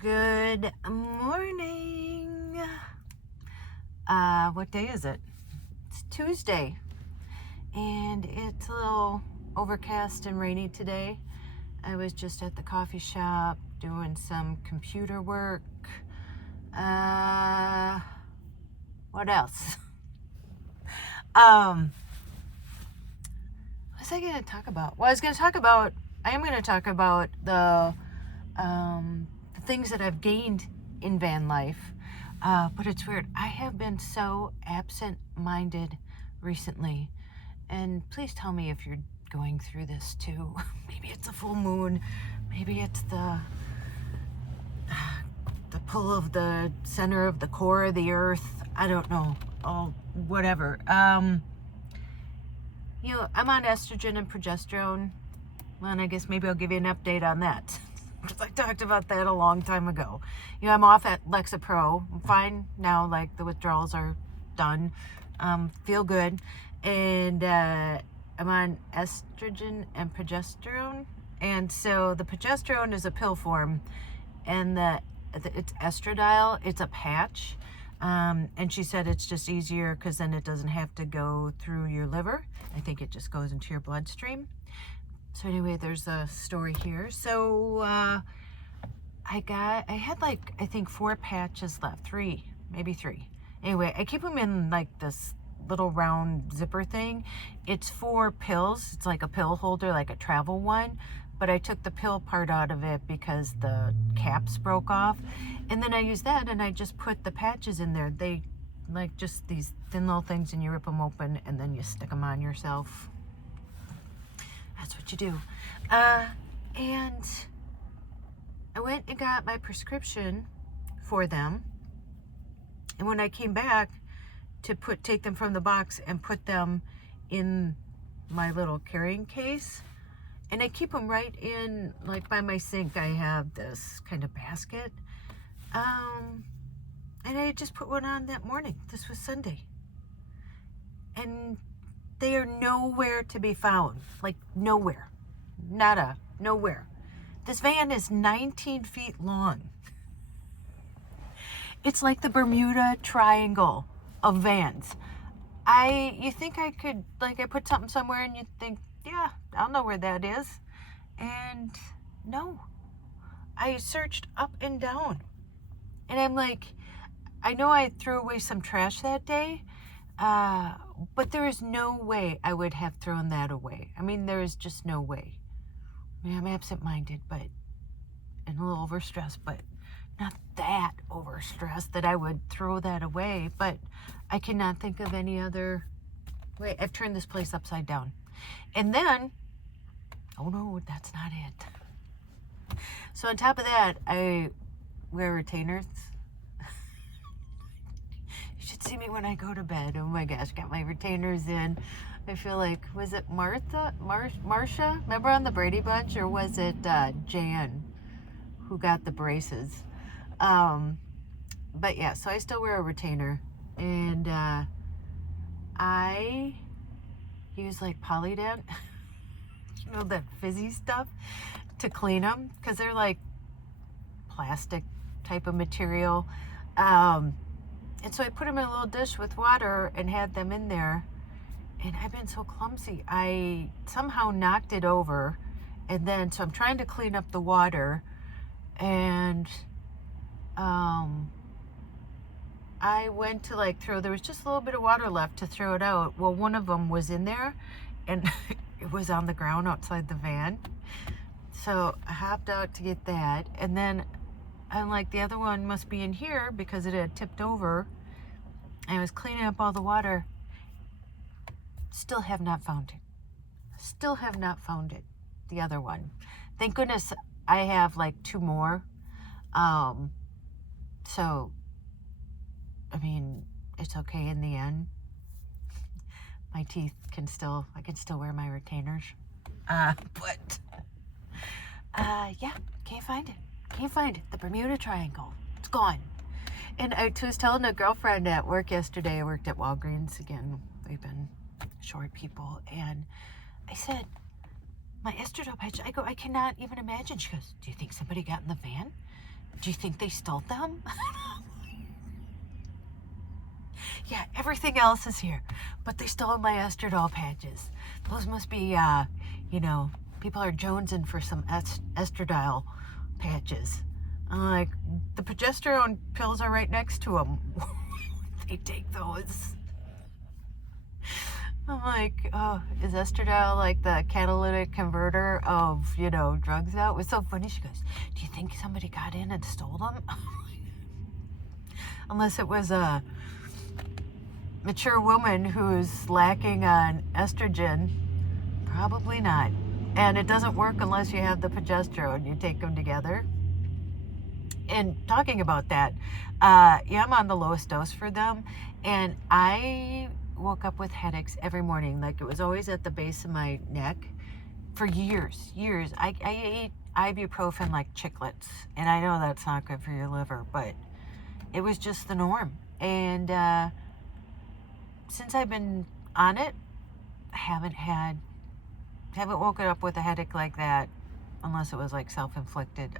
Good morning. What day is it? It's Tuesday, and it's a little overcast and rainy today. I was just at the coffee shop doing some computer work. What else? What was I going to talk about? Well, I am going to talk about the things that I've gained in van life. But it's weird. I have been so absent-minded recently. And please tell me if you're going through this too. Maybe it's a full moon. Maybe it's the pull of the center of the core of the earth. I don't know. Oh, whatever. I'm on estrogen and progesterone. Well, and I guess maybe I'll give you an update on that. Because I talked about that a long time ago. I'm off at Lexapro. I'm fine now. Like, the withdrawals are done. Feel good. And I'm on estrogen and progesterone. And so the progesterone is a pill form. And it's estradiol. It's a patch. And she said it's just easier because then it doesn't have to go through your liver. I think it just goes into your bloodstream. So anyway, there's a story here. So I had like, I think 4 patches left, 3, maybe 3. Anyway, I keep them in like this little round zipper thing. It's 4 pills. It's like a pill holder, like a travel one. But I took the pill part out of it because the caps broke off. And then I used that and I just put the patches in there. They like just these thin little things, and you rip them open and then you stick them on yourself. That's what you do. And I went and got my prescription for them. And when I came back to take them from the box and put them in my little carrying case, and I keep them right in, like by my sink, I have this kind of basket. And I just put one on that morning. This was Sunday. And they are nowhere to be found. Like, nowhere. Nada. Nowhere. This van is 19 feet long. It's like the Bermuda Triangle of vans. You think I could, like, I put something somewhere and you think, yeah, I'll know where that is. And no. I searched up and down. And I'm like, I know I threw away some trash that day. But there is no way I would have thrown that away. I mean, there is just no way. I mean, I'm absent-minded, and a little overstressed, but not that overstressed that I would throw that away. But I cannot think of any other way. I've turned this place upside down. And then, oh no, that's not it. So on top of that, I wear retainers. You should see me when I go to bed. Oh my gosh, got my retainers in. I feel like, was it Marcia? Remember on the Brady Bunch? Or was it Jan who got the braces? But yeah, so I still wear a retainer. And I use like Polident, that fizzy stuff, to clean them. Because they're like plastic type of material. And so I put them in a little dish with water and had them in there. And I've been so clumsy. I somehow knocked it over. And then, so I'm trying to clean up the water. And I went to like there was just a little bit of water left to throw it out. Well, one of them was in there. And it was on the ground outside the van. So I hopped out to get that. And then I'm like, the other one must be in here because it had tipped over. And I was cleaning up all the water. Still have not found it. Still have not found it. The other one. Thank goodness I have like 2 more. So, I mean, it's okay in the end. My teeth I can still wear my retainers. But yeah, can't find it. Can't find it. The Bermuda Triangle. It's gone. And I was telling a girlfriend at work yesterday, I worked at Walgreens again. We've been short people. And I said, my estradiol patch, I cannot even imagine. She goes, do you think somebody got in the van? do you think they stole them? Yeah, everything else is here, but they stole my estradiol patches. Those must be, you know, people are jonesing for some estradiol patches. I'm like, the progesterone pills are right next to them. They take those. I'm like, oh, is estradiol like the catalytic converter of, you know, drugs now? It was so funny. She goes, do you think somebody got in and stole them? Unless it was a mature woman who's lacking on estrogen. Probably not. And it doesn't work unless you have the progesterone. You take them together. And talking about that, yeah, I'm on the lowest dose for them. And I woke up with headaches every morning. Like, it was always at the base of my neck for years. I ate ibuprofen like chiclets. And I know that's not good for your liver, but it was just the norm. And since I've been on it, I haven't woken up with a headache like that, unless it was like self-inflicted,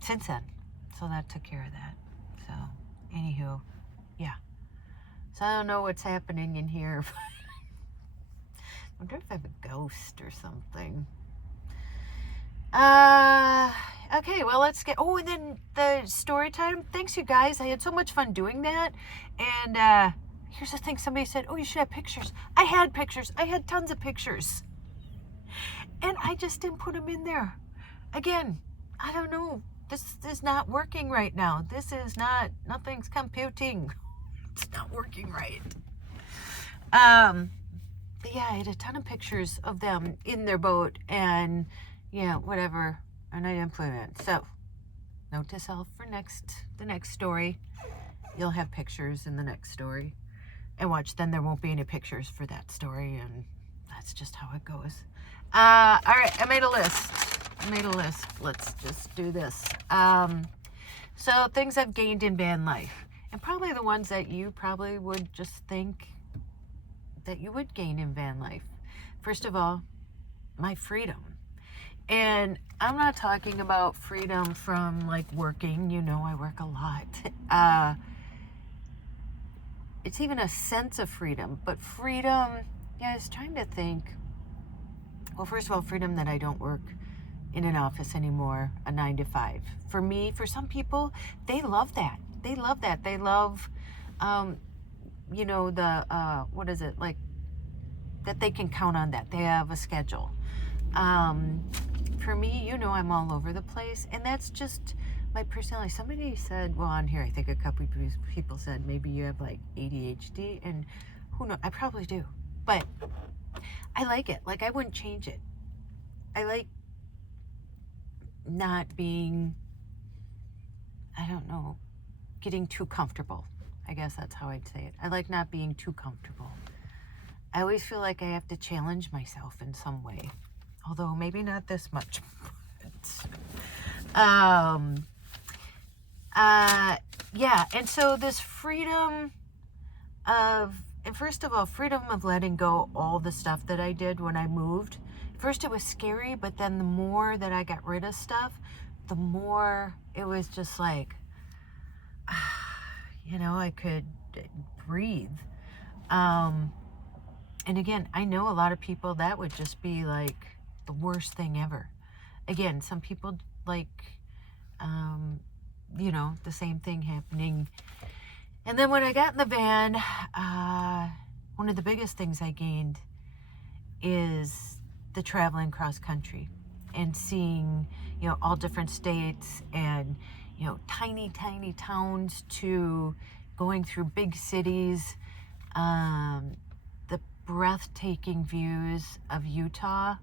since then. So that took care of that. So, anywho, yeah. So I don't know what's happening in here. I wonder if I have a ghost or something. Okay, well, let's get, oh, and then the story time. Thanks, you guys. I had so much fun doing that. And, here's the thing. Somebody said, oh, you should have pictures. I had pictures. I had tons of pictures. And I just didn't put them in there. Again, I don't know. This is not working right now. This is not, nothing's computing. It's not working right. But yeah, I had a ton of pictures of them in their boat and, yeah, whatever. And I didn't put it. So, note to self for the next story. You'll have pictures in the next story. And watch, then there won't be any pictures for that story, and that's just how it goes. All right, I made a list. Let's just do this. So things I've gained in van life, and probably the ones that you probably would just think that you would gain in van life. First of all, my freedom. And I'm not talking about freedom from like working. You know, I work a lot. It's even a sense of freedom, but freedom, yeah, I was trying to think. Well, first of all, freedom that I don't work in an office anymore, a 9 to 5. For me, for some people, they love that. They love, you know, the, what is it, like, that they can count on that. They have a schedule. For me, you know, I'm all over the place, and that's just my personality. Somebody said, well, on here, I think a couple people said maybe you have like ADHD, and who knows, I probably do, but I like it. Like, I wouldn't change it. I like not being, I don't know, getting too comfortable. I guess that's how I'd say it. I like not being too comfortable. I always feel like I have to challenge myself in some way, although maybe not this much. Yeah, and so this freedom of, and first of all, freedom of letting go all the stuff that I did when I moved. First it was scary, but then the more that I got rid of stuff, the more it was just like, you know, I could breathe. And again, I know a lot of people that would just be like the worst thing ever. Again, some people like, you know, the same thing happening. And then when I got in the van, one of the biggest things I gained is the traveling cross country and seeing, you know, all different states and, you know, tiny, tiny towns to going through big cities, the breathtaking views of Utah. I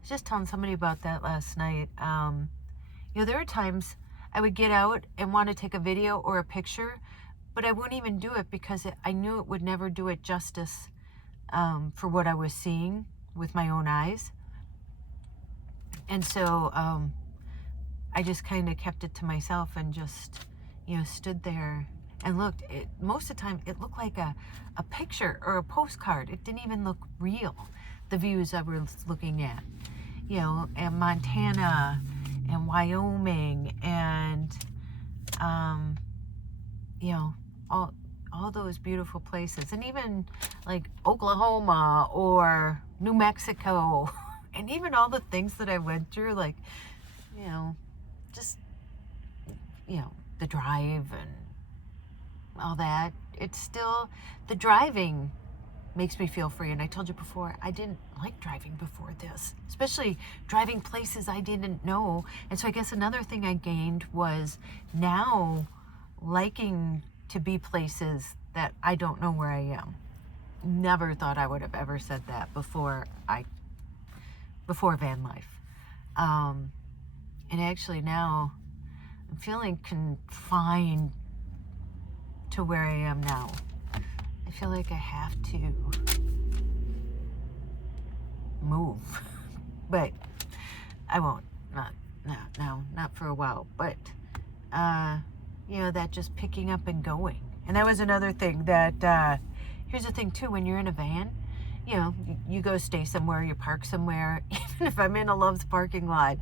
was just telling somebody about that last night. You know, there are times I would get out and want to take a video or a picture, but I wouldn't even do it because I knew it would never do it justice for what I was seeing with my own eyes. And so I just kind of kept it to myself and just, you know, stood there and looked. Most of the time, it looked like a picture or a postcard. It didn't even look real, the views I was looking at. You know, and Montana and Wyoming and you know, all those beautiful places, and even like Oklahoma or New Mexico, and even all the things that I went through, like, you know, just, you know, the drive and all that. It's still, the driving makes me feel free. And I told you before, I didn't like driving before this, especially driving places I didn't know. And so I guess another thing I gained was now liking to be places that I don't know where I am. Never thought I would have ever said that before van life. And actually now I'm feeling confined to where I am now. I feel like I have to move, but I won't. Not for a while. But you know, that just picking up and going. And that was another thing that. Here's the thing too: when you're in a van, you know, you go stay somewhere, you park somewhere. Even if I'm in a Love's parking lot,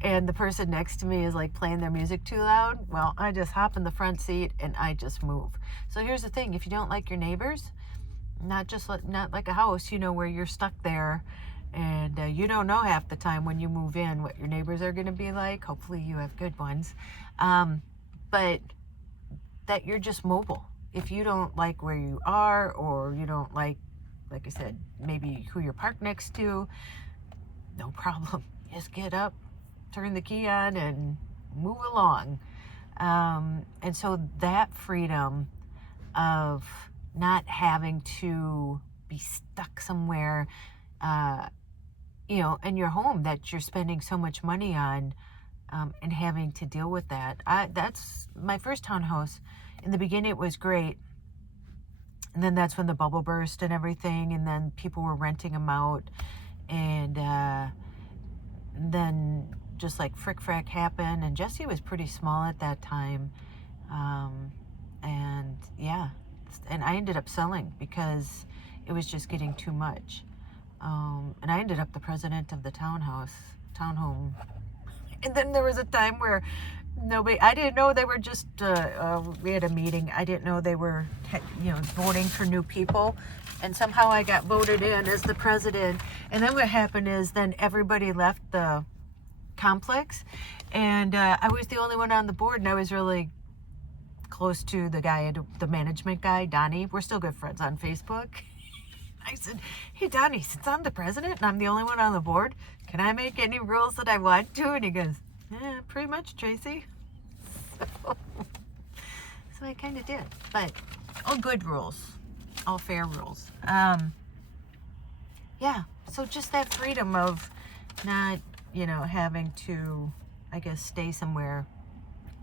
and the person next to me is like playing their music too loud, well, I just hop in the front seat and I just move. So here's the thing: if you don't like your neighbors, not like a house, you know, where you're stuck there, and you don't know half the time when you move in what your neighbors are going to be like. Hopefully, you have good ones, but that you're just mobile. If you don't like where you are, or you don't like I said, maybe who you're parked next to, no problem. Just get up, turn the key on, and move along. And so that freedom of not having to be stuck somewhere, you know, in your home that you're spending so much money on, and having to deal with that. That's my first townhouse. In the beginning, it was great. And then that's when the bubble burst and everything, and then people were renting them out, and then just like frick-frack happened, and Jesse was pretty small at that time, and yeah, and I ended up selling because it was just getting too much, and I ended up the president of the townhome, and then there was a time where I didn't know they were just, we had a meeting. I didn't know they were, you know, voting for new people. And somehow I got voted in as the president. And then what happened is then everybody left the complex. And I was the only one on the board. And I was really close to the guy, the management guy, Donnie. We're still good friends on Facebook. I said, hey, Donnie, since I'm the president and I'm the only one on the board, can I make any rules that I want to? And he goes, yeah, pretty much, Tracy. So I kind of did, but all good rules, all fair rules. Yeah, so just that freedom of not, you know, having to, I guess, stay somewhere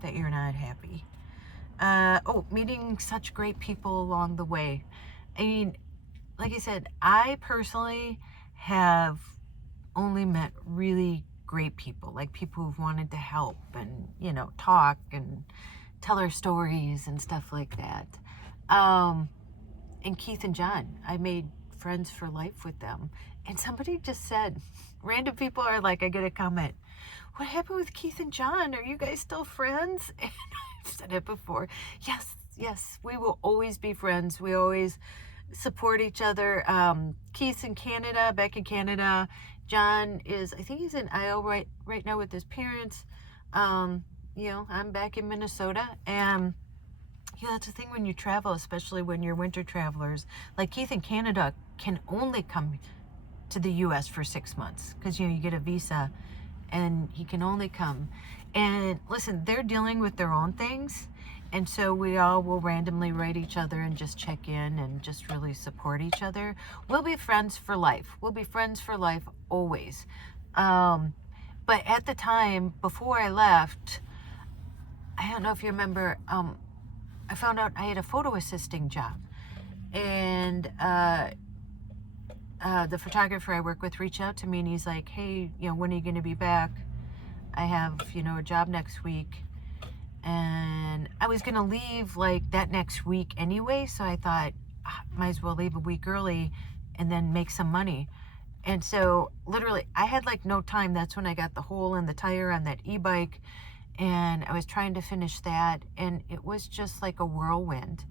that you're not happy. Meeting such great people along the way. I mean, like I said, I personally have only met really great people, like people who've wanted to help and, you know, talk and tell our stories and stuff like that. And Keith and John, I made friends for life with them. And somebody just said, random people are like, I get a comment, what happened with Keith and John? Are you guys still friends? And I've said it before. Yes, we will always be friends. We always support each other. Keith's in Canada, back in Canada. John is, I think he's in Iowa right now with his parents. You know, I'm back in Minnesota. And yeah, that's the thing when you travel, especially when you're winter travelers. Like Keith in Canada can only come to the U.S. for 6 months because, you know, you get a visa and he can only come. And listen, they're dealing with their own things. And so we all will randomly write each other and just check in and just really support each other. We'll be friends for life. We'll be friends for life always. But at the time, before I left, I don't know if you remember, I found out I had a photo assisting job. And the photographer I work with reached out to me and he's like, hey, you know, when are you going to be back? I have, you know, a job next week. And I was going to leave like that next week anyway. So I thought, might as well leave a week early and then make some money. And so literally I had like no time. That's when I got the hole in the tire on that e-bike. and I was trying to finish that, and it was just like a whirlwind.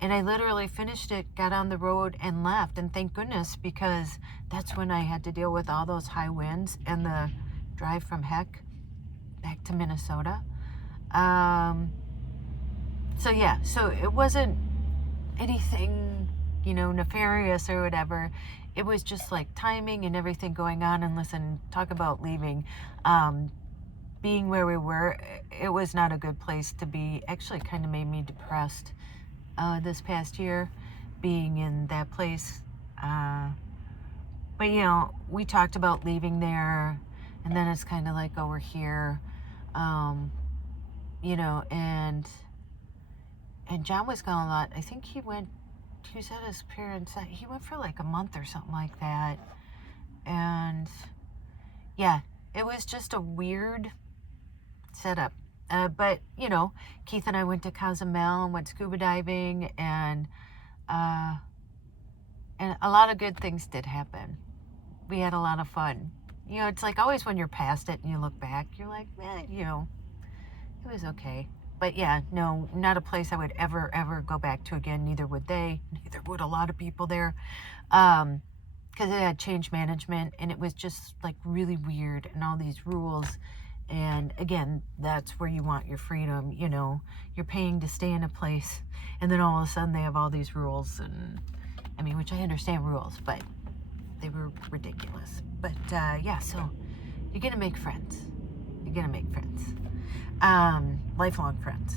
And I literally finished it, got on the road, and left. And thank goodness, because that's when I had to deal with all those high winds and the drive from heck back to Minnesota. So yeah, so it wasn't anything, you know, nefarious or whatever. It was just like timing and everything going on. And listen, talk about leaving. Being where we were, it was not a good place to be. Actually, kind of made me depressed this past year, being in that place. But you know, we talked about leaving there, and then it's kind of like, oh, we're here, you know, and John was gone a lot. I think he was at his parents', he went for like a month or something like that. And yeah, it was just a weird setup. But you know, Keith and I went to Cozumel and went scuba diving, and a lot of good things did happen. We had a lot of fun. You know, it's like always when you're past it and you look back, you're like, you know, it was okay. But yeah, no, not a place I would ever go back to again. Neither would they. Neither would a lot of people there. Because it had change management, and it was just like really weird, and all these rules. And again, that's where you want your freedom. You know, you're paying to stay in a place, and then all of a sudden they have all these rules. And I mean, which I understand rules, but they were ridiculous. But yeah, so you're gonna make friends. You're gonna make friends. Lifelong friends.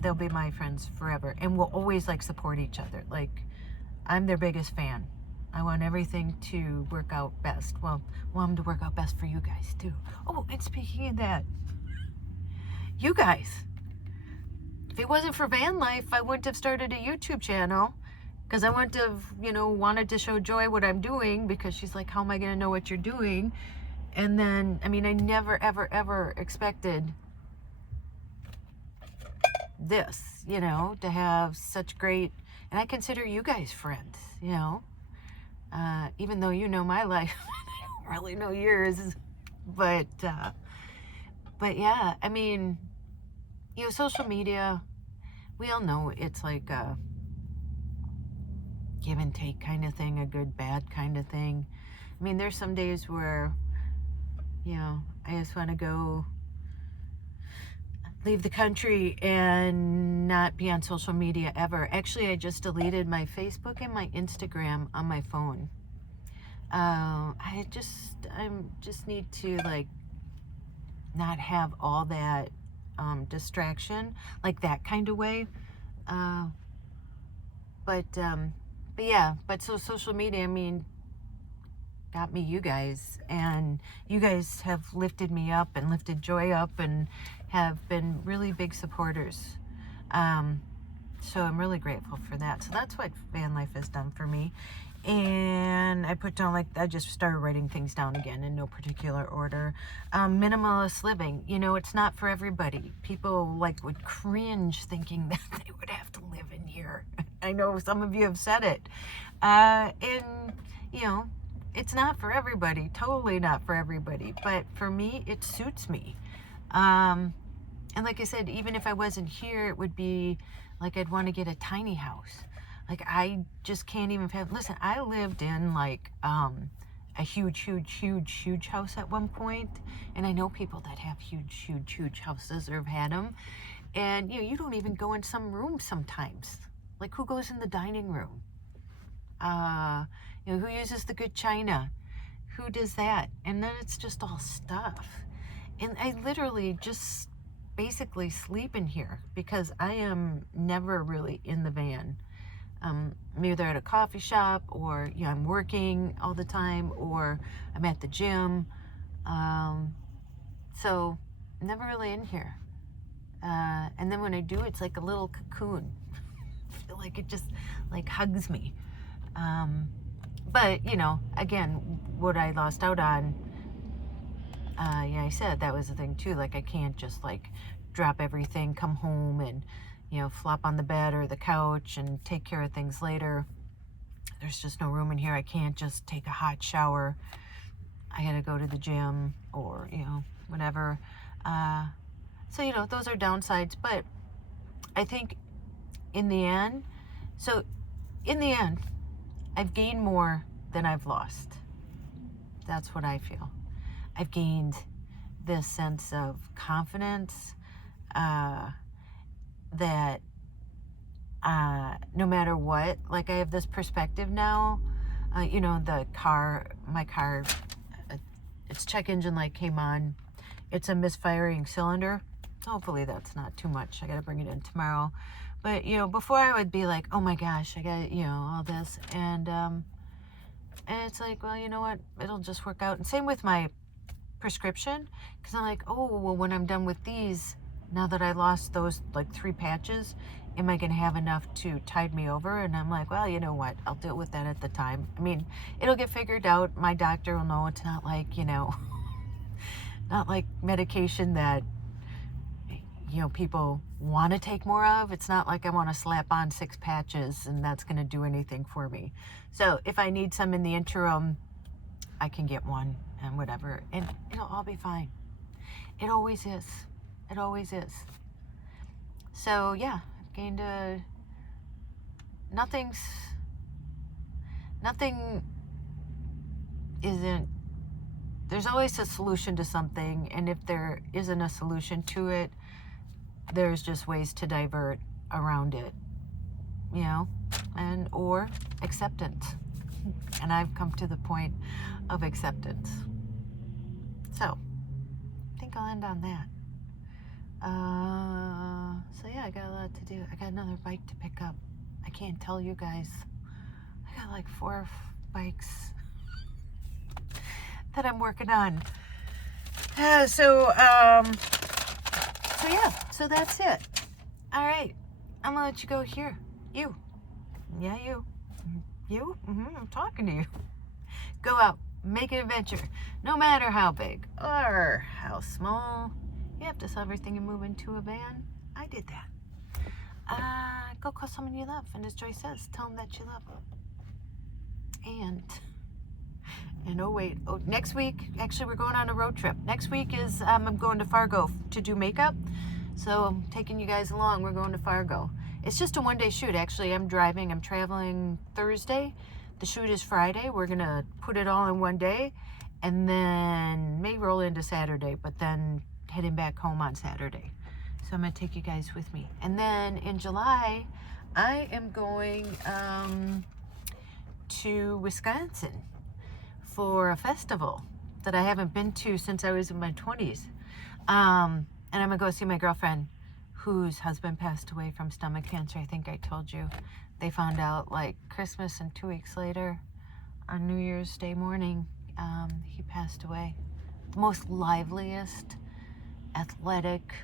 They'll be my friends forever, and we'll always like support each other. Like, I'm their biggest fan. I want everything to work out best. Well, I want them to work out best for you guys too. Oh, and speaking of that, you guys, if it wasn't for van life, I wouldn't have started a YouTube channel, because I wouldn't have, you know, wanted to show Joy what I'm doing, because she's like, how am I going to know what you're doing? And then, I mean, I never, ever expected this, you know, to have such great, and I consider you guys friends, you know, even though you know my life, I don't really know yours, but yeah, I mean, you know, social media, we all know it's like a give and take kind of thing, a good, bad kind of thing. I mean, there's some days where, you know, I just want to go leave the country and not be on social media ever. Actually, I just deleted my Facebook and my Instagram on my phone. I just need to like not have all that distraction, like that kind of way. But yeah, but so social media, I mean, got me you guys, and you guys have lifted me up and lifted Joy up and have been really big supporters. So I'm really grateful for that. So that's what van life has done for me. And I put down, like, I just started writing things down again in no particular order. Minimalist living, you know, it's not for everybody. People like would cringe thinking that they would have to live in here. I know some of you have said it. And, you know, it's not for everybody, totally not for everybody, but for me, it suits me. And like I said, even if I wasn't here, it would be like I'd want to get a tiny house. Like, I just can't even listen, I lived in like a huge house at one point, and I know people that have huge houses or have had them, and you know, you don't even go in some rooms sometimes. Like, who goes in the dining room? You know, who uses the good china? Who does that? And then it's just all stuff. And I literally just basically sleep in here because I am never really in the van. I'm either at a coffee shop, or you know, I'm working all the time, or I'm at the gym. So never really in here. And then when I do, it's like a little cocoon. I feel like it just like hugs me. But you know, again, what I lost out on, yeah, I said that was the thing too. Like, I can't just like drop everything, come home, and you know, flop on the bed or the couch and take care of things later. There's just no room in here. I can't just take a hot shower. I gotta go to the gym, or you know, whatever. So, you know, those are downsides. But I think in the end, I've gained more than I've lost. That's what I feel. I've gained this sense of confidence that no matter what, like I have this perspective now. You know, my car, its check engine light came on. It's a misfiring cylinder. Hopefully that's not too much. I got to bring it in tomorrow. But, you know, before I would be like, oh my gosh, I got, you know, all this. And it's like, well, you know what? It'll just work out. And same with my prescription. Because I'm like, oh, well, when I'm done with these, now that I lost those like 3 patches, am I going to have enough to tide me over? And I'm like, well, you know what? I'll deal with that at the time. I mean, it'll get figured out. My doctor will know it's not like, you know, not like medication that, you know, people want to take more of. It's not like I want to slap on 6 patches and that's going to do anything for me. So if I need some in the interim, I can get one and whatever, and it'll all be fine. It always is. It always is. So yeah, I've gained nothing isn't, there's always a solution to something, and if there isn't a solution to it, there's just ways to divert around it, you know, and or acceptance. And I've come to the point of acceptance. So I think I'll end on that. So yeah, I got a lot to do. I got another bike to pick up. I can't tell you guys. I got like 4 bikes that I'm working on. So yeah, so that's it. All right, I'm gonna let you go here. You. Yeah, you. You? I'm talking to you. Go out, make an adventure, no matter how big or how small. You have to sell everything and move into a van. I did that. Go call someone you love, and as Joy says, tell them that you love them. And oh wait, next week, actually we're going on a road trip. Next week is, I'm going to Fargo to do makeup. So I'm taking you guys along. We're going to Fargo. It's just a 1-day shoot. Actually, I'm traveling Thursday. The shoot is Friday. We're going to put it all in 1 day and then may roll into Saturday, but then heading back home on Saturday. So I'm going to take you guys with me. And then in July, I am going to Wisconsin for a festival that I haven't been to since I was in my 20s. And I'm going to go see my girlfriend whose husband passed away from stomach cancer. I think I told you. They found out like Christmas, and 2 weeks later, on New Year's Day morning, he passed away. Most liveliest, athletic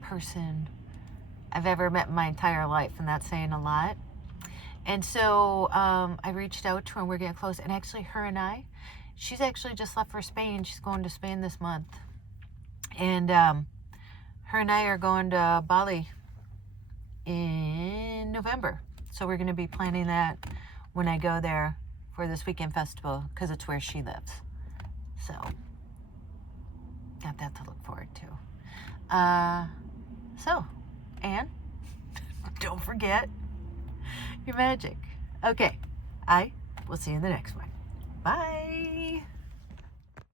person I've ever met in my entire life, and that's saying a lot. And so I reached out to her, and we're getting close. And actually, she's actually just left for Spain. She's going to Spain this month. And her and I are going to Bali in November. So we're going to be planning that when I go there for this weekend festival, because it's where she lives. So got that to look forward to. So, and don't forget your magic. Okay, I will see you in the next one. Bye.